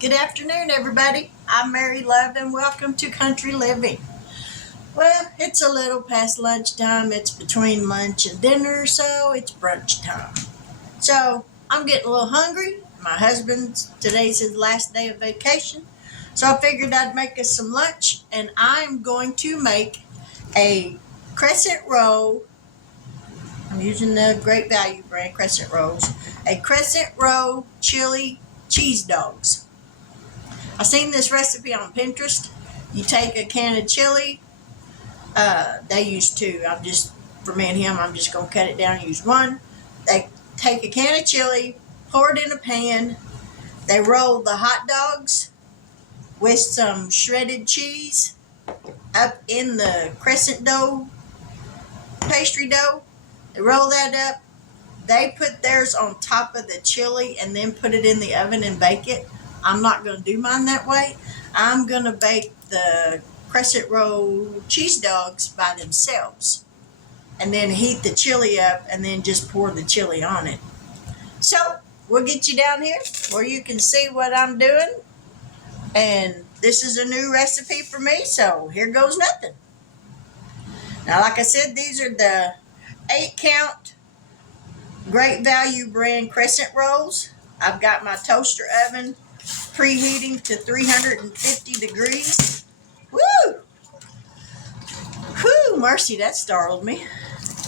Good afternoon, everybody. I'm Mary Love, and welcome to Country Living. Well, it's a little past lunchtime. It's between lunch and dinner, so it's brunch time. So I'm getting a little hungry. My husband's today's his last day of vacation, so I figured I'd make us some lunch, and I'm going to make a crescent roll. I'm using the Great Value brand Crescent rolls. A crescent roll chili cheese dogs. I seen this recipe on Pinterest. You take a can of chili. They use two. For me and him, I'm just going to cut it down and use one. They take a can of chili, pour it in a pan. They roll the hot dogs with some shredded cheese up in the crescent dough, pastry dough. They roll that up. They put theirs on top of the chili and then put it in the oven and bake it. I'm not going to do mine that way. I'm going to bake the crescent roll cheese dogs by themselves and then heat the chili up and then just pour the chili on it. So we'll get you down here where you can see what I'm doing. And this is a new recipe for me, so here goes nothing. Now, like I said, these are the 8-count Great Value brand Crescent rolls. I've got my toaster oven preheating to 350 degrees. Woo! Whew, mercy, that startled me.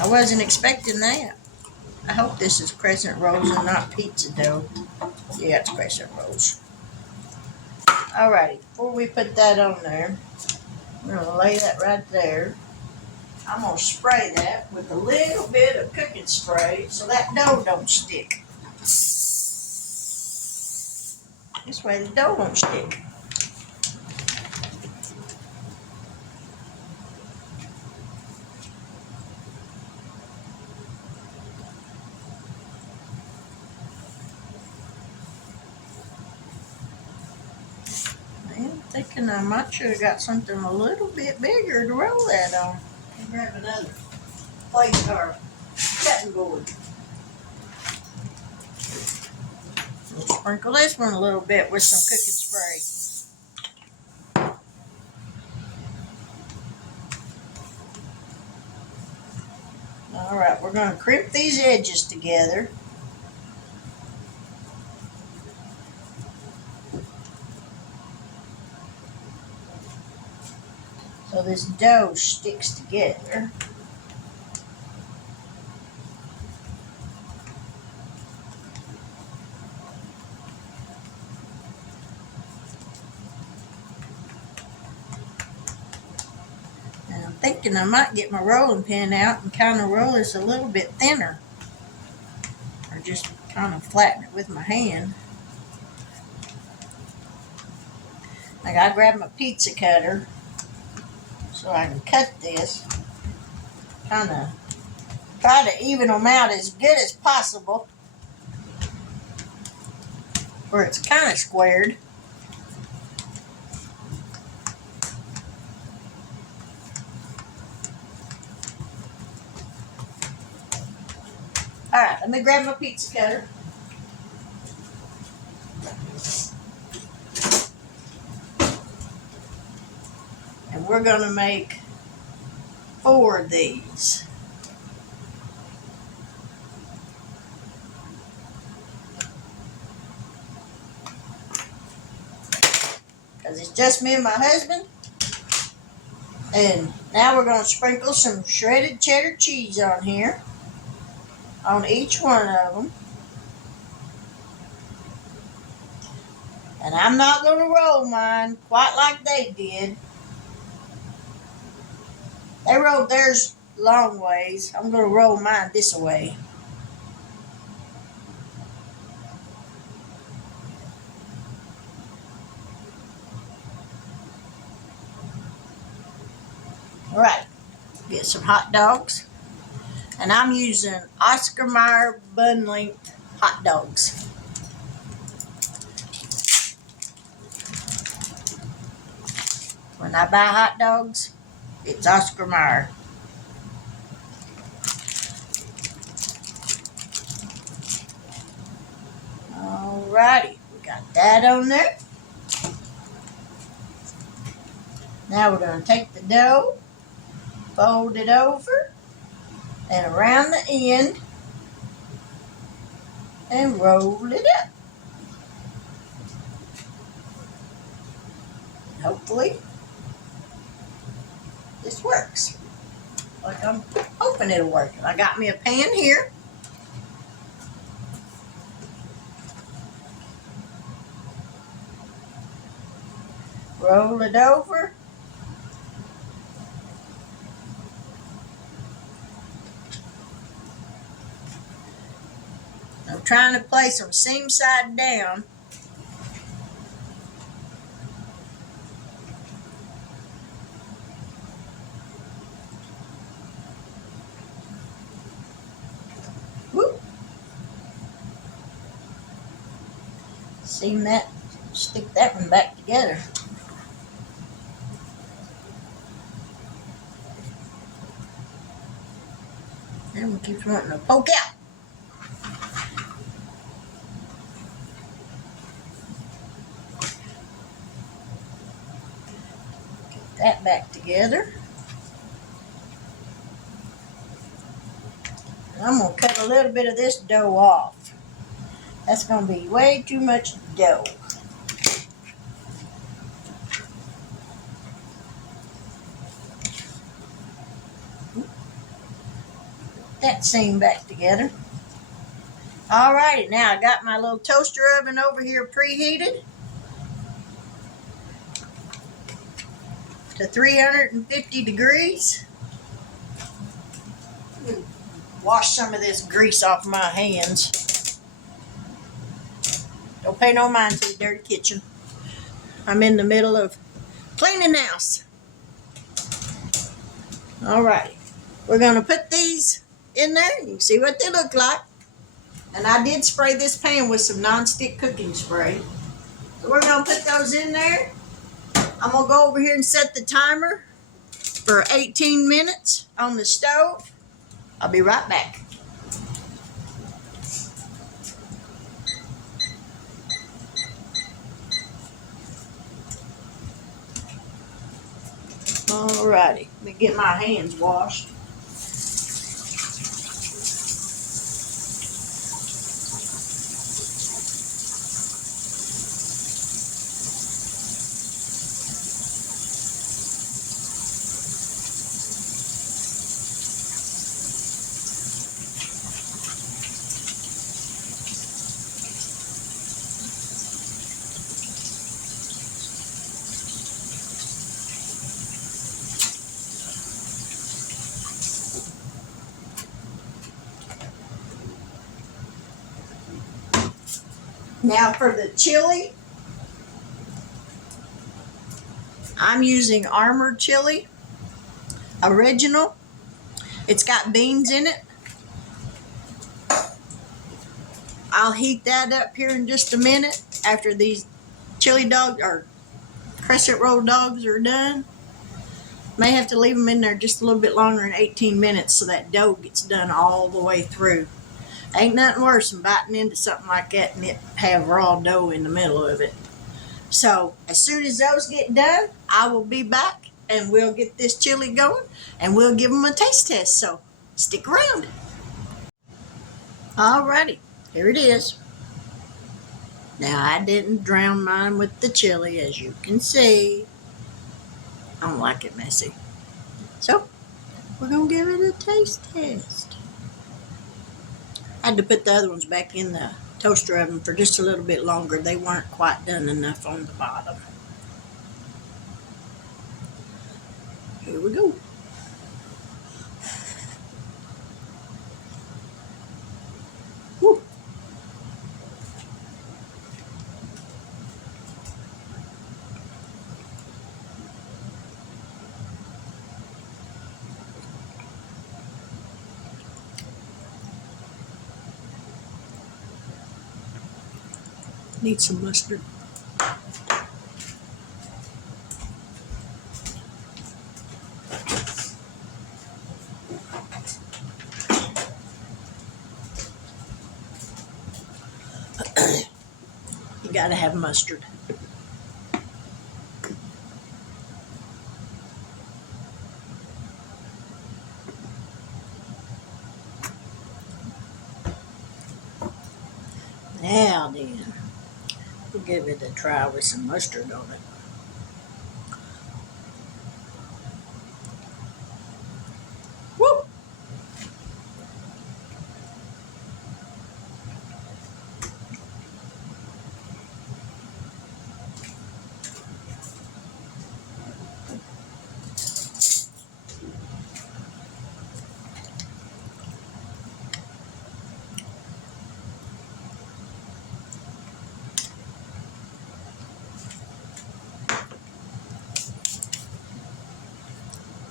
I wasn't expecting that. I hope this is crescent rolls and not pizza dough. Yeah, it's crescent rolls. Alrighty, before we put that on there, I'm going to lay that right there. I'm going to spray that with a little bit of cooking spray so that dough don't stick. This way the dough won't stick. I'm thinking I might should have got something a little bit bigger to roll that on. I'll grab another plate or cutting board. We'll sprinkle this one a little bit with some cooking spray. Alright, we're going to crimp these edges together. So this dough sticks together. And I'm thinking I might get my rolling pin out and kind of roll this a little bit thinner. Or just kind of flatten it with my hand. I gotta grab my pizza cutter so I can cut this. Kind of try to even them out as good as possible. Where it's kind of squared. Alright, let me grab my pizza cutter. And we're going to make 4 of these. Because it's just me and my husband. And now we're going to sprinkle some shredded cheddar cheese on here. On each one of them. And I'm not going to roll mine quite like they did. They rolled theirs long ways. I'm going to roll mine this way. Alright, get some hot dogs. And I'm using Oscar Mayer bun length hot dogs. When I buy hot dogs, it's Oscar Mayer. Alrighty, we got that on there. Now we're going to take the dough, fold it over and around the end, and roll it up. Hopefully this works like I'm hoping it'll work. I got me a pan here. Roll it over. I'm trying to place them seam side down. Whoop. Seam that, stick that one back together. That one keeps wanting to poke out. Get that back together. And I'm going to cut a little bit of this dough off. That's going to be way too much dough. That seam back together. Alrighty, now I got my little toaster oven over here preheated to 350 degrees. Wash some of this grease off my hands. Don't pay no mind to the dirty kitchen. I'm in the middle of cleaning the house. Alrighty, we're gonna put these in there. You can see what they look like. And I did spray this pan with some non-stick cooking spray. So we're gonna put those in there. I'm gonna go over here and set the timer for 18 minutes on the stove. I'll be right back. Alrighty, let me get my hands washed. Now for the chili, I'm using Armored Chili Original. It's got beans in it. I'll heat that up here in just a minute after these chili dogs or crescent roll dogs are done. May have to leave them in there just a little bit longer than 18 minutes so that dough gets done all the way through. Ain't nothing worse than biting into something like that and it have raw dough in the middle of it. So as soon as those get done, I will be back and we'll get this chili going and we'll give them a taste test. So stick around. Alrighty, here it is. Now I didn't drown mine with the chili, as you can see. I don't like it messy. So we're gonna give it a taste test. I had to put the other ones back in the toaster oven for just a little bit longer. They weren't quite done enough on the bottom. Here we go. Woo. Need some mustard. You gotta have mustard. We'll give it a try with some mustard on it. Woo!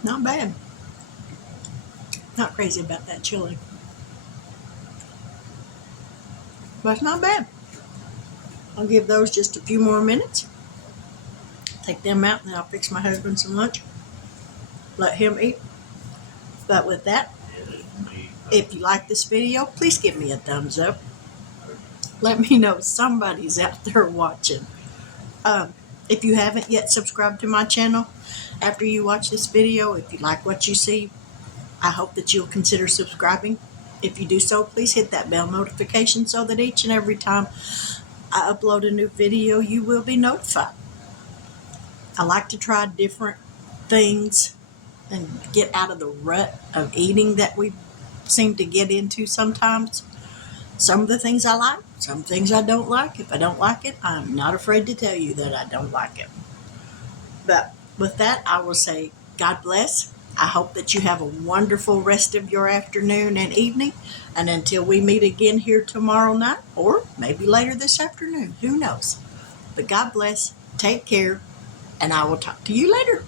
Not bad. Not crazy about that chili. But it's not bad. I'll give those just a few more minutes. Take them out and then I'll fix my husband some lunch. Let him eat. But with that, if you like this video, please give me a thumbs up. Let me know somebody's out there watching. If you haven't yet subscribed to my channel, after you watch this video, if you like what you see, I hope that you'll consider subscribing. If you do so, please hit that bell notification so that each and every time I upload a new video, you will be notified. I like to try different things and get out of the rut of eating that we seem to get into sometimes. Some of the things I like, some things I don't like. If I don't like it, I'm not afraid to tell you that I don't like it. But with that, I will say God bless. I hope that you have a wonderful rest of your afternoon and evening. And until we meet again here tomorrow night, or maybe later this afternoon, who knows? But God bless, take care, and I will talk to you later.